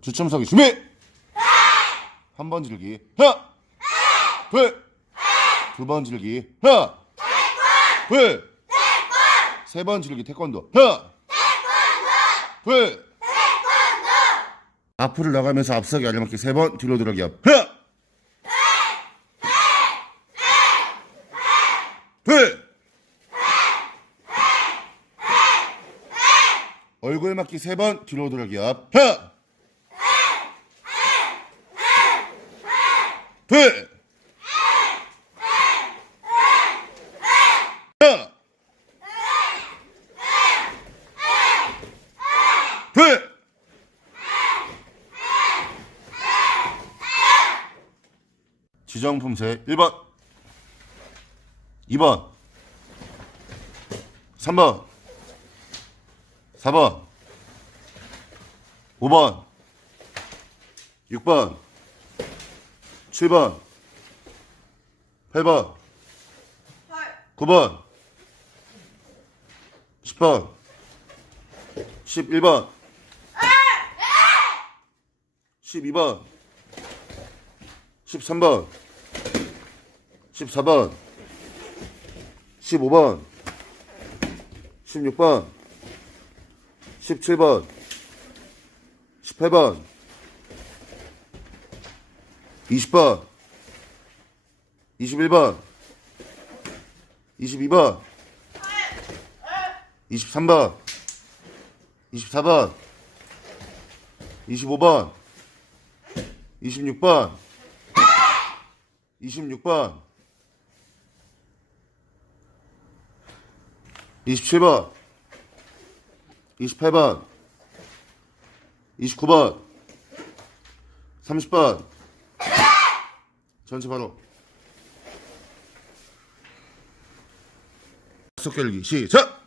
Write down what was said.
주춤 서기 준비. 한번 지르기. 하나. 둘. 두번 지르기. 하나. 둘. 세번 지르기 태권도. 하나. 둘. 앞으로 나가면서 앞서기 알려맞기 세 번 뒤로 들어기 앞. 하나. 둘. 얼굴 맞기 세 번 뒤로 들어기 앞. 하나. 둘. 하나. 둘. 지정 품새 1번 2번 3번 4번 5번 6번 7번. 8번. 9번. 10번. 11번. 12번. 13번. 14번. 15번. 16번. 17번. 18번 20번 21번 22번 23번 24번 25번 26번 26번 27번 28번 29번 30번 전체 바로 속결기 시작